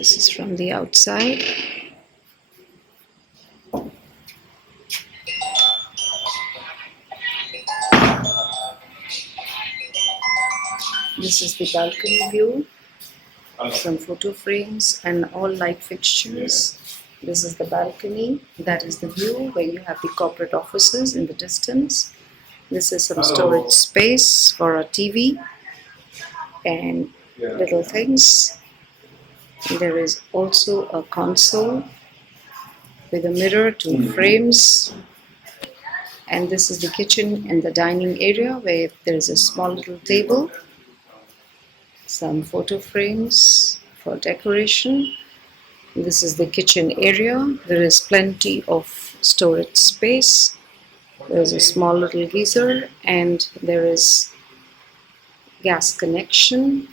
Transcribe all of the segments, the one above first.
This is from the outside. This is the balcony view. Some photo frames and all light fixtures. This is the balcony. That is the view where you have the corporate offices in the distance. This is some storage space for a TV and little things. There is also a console with a mirror, 2 frames. And this is the kitchen and the dining area where there is a small little table. Some photo frames for decoration. This is the kitchen area. There is plenty of storage space. There is a small little geyser and there is gas connection.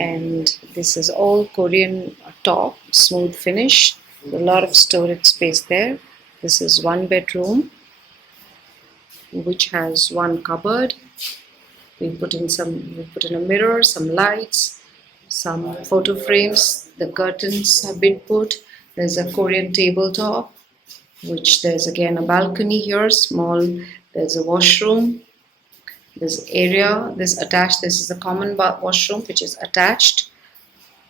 And this is all Korean top, smooth finish. A lot of storage space there. This is 1 bedroom which has 1 cupboard. We put in a mirror, some lights, some photo frames. The curtains have been put. There's a Korean tabletop, which there's again a balcony here, small. There's a washroom. This area, this attached. This is a common washroom, which is attached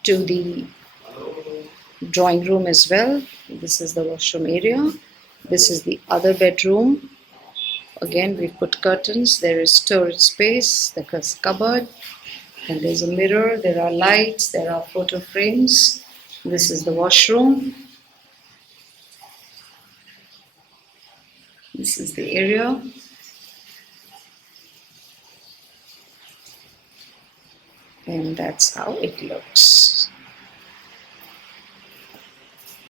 to the drawing room as well. This is the washroom area. This is the other bedroom. Again, we've put curtains. There is storage space. There's a cupboard. And there's a mirror. There are lights. There are photo frames. This is the washroom. This is the area. And that's how it looks.